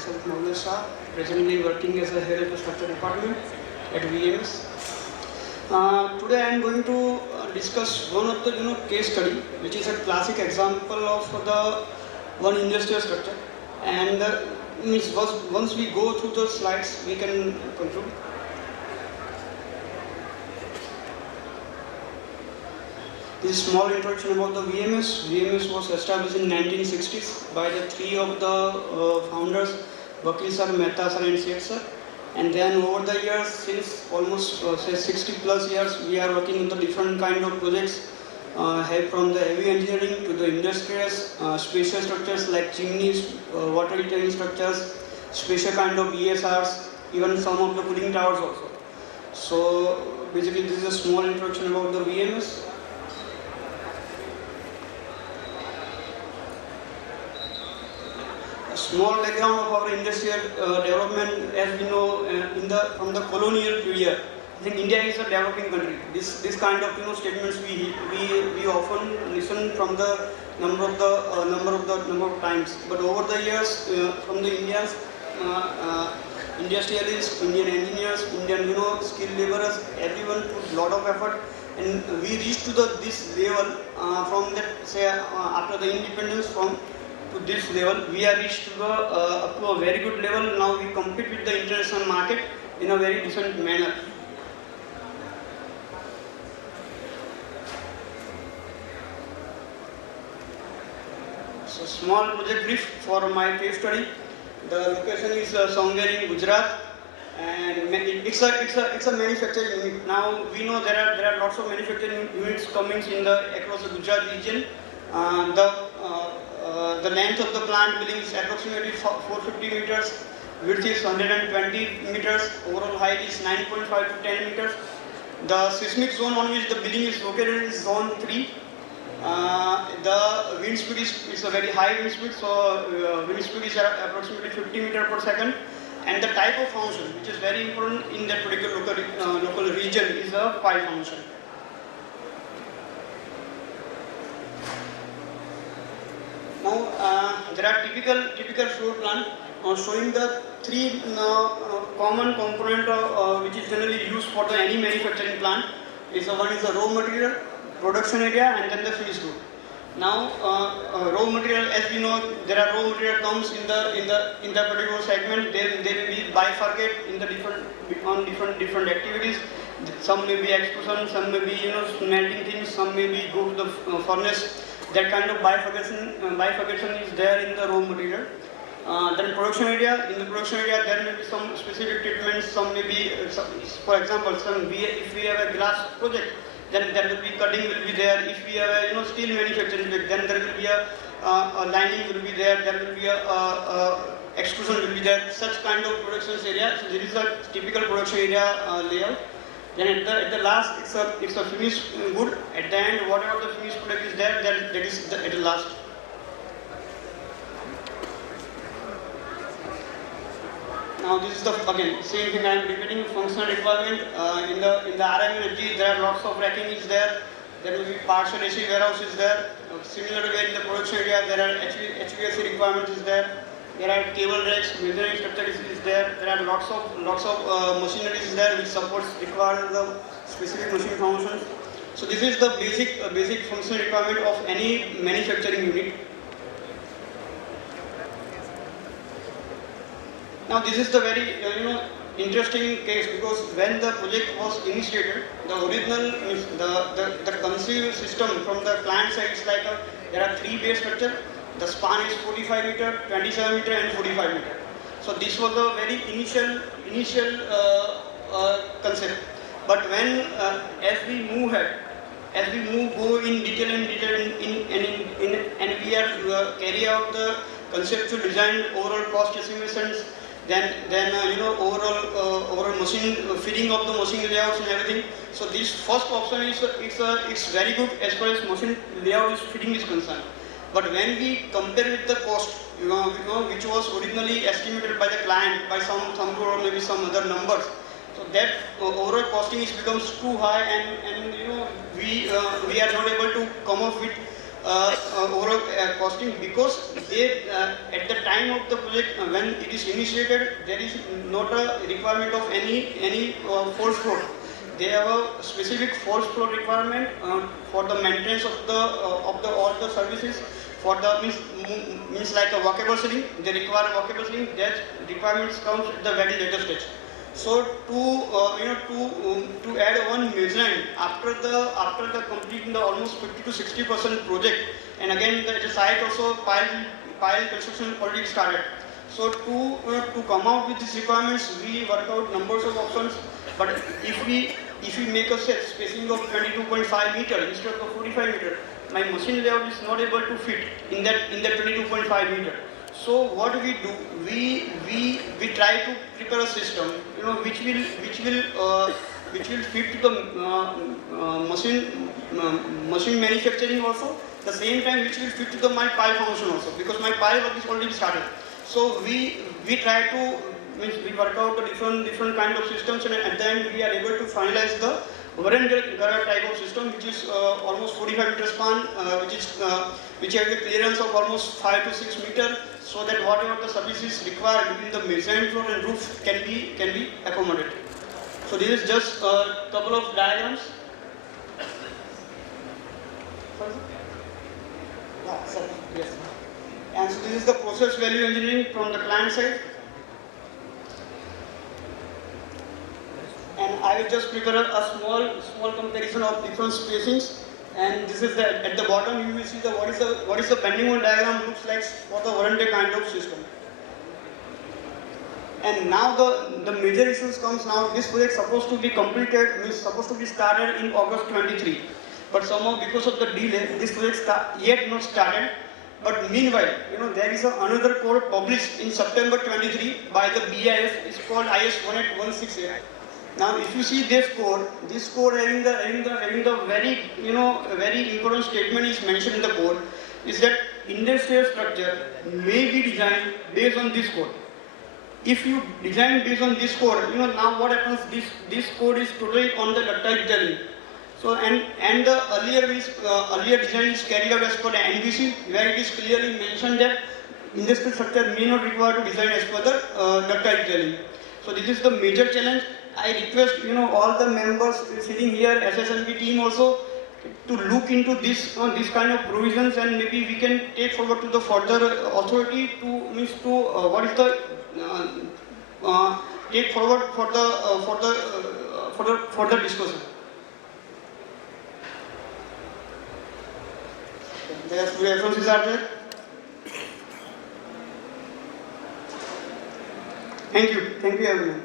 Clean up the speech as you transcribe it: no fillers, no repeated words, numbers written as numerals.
myself MAULESH SHAH, presently working as a head of the structure department at VMS. Today I am going to discuss one of the case study, which is a classic example of the one industrial structure. And once we go through the slides, we can conclude. This is a small introduction about the VMS. VMS was established in 1960s by the three of the founders, Bakri sir, Mehta sir and Seth sir. And then over the years, since almost say 60 plus years, we are working on the different kind of projects, help from the heavy engineering to the industrial, spatial structures like chimneys, water retaining structures, special kind of ESRs, even some of the cooling towers also. So basically this is a small introduction about the VMS. Small background of our industrial development, as we know, from the colonial period. I think India is a developing country. This kind of statements we often listen from the number of times. But over the years, from the Indians, industrialists, Indian engineers, Indian skilled laborers, everyone put lot of effort, and we reached to this level from that say after the independence from. To this level, we are reached to up to a very good level. Now we compete with the international market in a very decent manner. So small project brief for my case study. The location is somewhere in Gujarat, and it's a manufacturing unit. Now we know there are lots of manufacturing units coming across the Gujarat region. The length of the plant building is approximately 450 meters, width is 120 meters, overall height is 9.5 to 10 meters. The seismic zone on which the building is located is zone 3. The wind speed is a very high wind speed, so wind speed is approximately 50 meters per second. And the type of foundation, which is very important in that particular local region, is a pile foundation. Now, there are typical floor plan showing the three common component which is generally used for any manufacturing plant. One is the raw material, production area, and then the finished good. Now, raw material, as we know, there are raw material comes in the particular segment. They will be bifurcate in the different activities. Some may be extrusion, some may be smelting things, some may be go to the furnace. That kind of bifurcation is there in the raw material. Then production area. In the production area, there may be some specific treatments. Some may be, for example, if we have a glass project, then there will be cutting will be there. If we have a steel manufacturing project, then there will be a lining will be there. There will be a extrusion will be there. Such kind of production area. So there is a typical production area layout. Then at the last, it's a finished good. At the end, whatever the finished product is there, that is at the last. Now this is the again same thing I am repeating. Functional requirement in the RM energy, there are lots of racking is there. There will be partial AC warehouse is there. Similar to in the production area, there are HVAC requirements is there. There are cable racks, measuring structure is there. There are lots of machineries there which require the specific machine functions. So this is the basic functional requirement of any manufacturing unit. Now this is the very interesting case, because when the project was initiated, the original the conceived system from the client side is like there are three base structure. The span is 45 meter, 27 meter and 45 meter. So this was a very initial concept. But when as we move ahead, go in detail and we are carry out the conceptual design, overall cost estimations, then overall machine fitting of the machine layouts and everything. So this first option is it's very good as far as machine layout fitting is concerned. But when we compare with the cost, which was originally estimated by the client by some crore or maybe some other numbers, so that overall costing becomes too high, and we are not able to come up with overall costing because they at the time of the project when it is initiated, there is not a requirement of any force floor. They have a specific force floor requirement for the maintenance of the all the services. For the means like a walkable ceiling, they require a walkable ceiling. That requirements comes at the very later stage. So to add one measurement after the completing the almost 50 to 60% project, and again the site also pile construction already started. So to come out with these requirements, we work out numbers of options. But if we make a set spacing of 22.5 meter instead of 45 meter, my machine layout is not able to fit in that 22.5 meter. So what we do, we try to prepare a system, which will fit to the machine manufacturing also. The same time, which will fit to my pile function also, because my pile work is already started. So we try to we work out the different kind of systems, and at the end we are able to finalize the veranda type of system, which is almost 45 meter span, which has a clearance of almost 5 to 6 meter, so that whatever the services required between the mezzanine floor and roof can be accommodated. So this is just a couple of diagrams. Yes. And so this is the process value engineering from the client side. And I will just prepare a small comparison of different spacings. And this is at the bottom you will see what is the bending one diagram looks like for the veranda kind of system. And now the major issues comes now. This project supposed to be completed, supposed to be started in August 23. But somehow because of the delay, this project yet not started. But meanwhile, there is another code published in September 23 by the BIS. It's called IS 18168. Now, if you see this code having the very important statement is mentioned in the code, is that industrial structure may be designed based on this code. If you design based on this code, now what happens? This code is totally on the ductile detailing. So and the earlier design is carried out as per the NBC, where it is clearly mentioned that industrial structure may not require to design as per the ductile detailing. So this is the major challenge. I request all the members sitting here, SSNB team also, to look into this kind of provisions, and maybe we can take forward to the further authority to take forward for the further discussion. The references are there. Thank you everyone.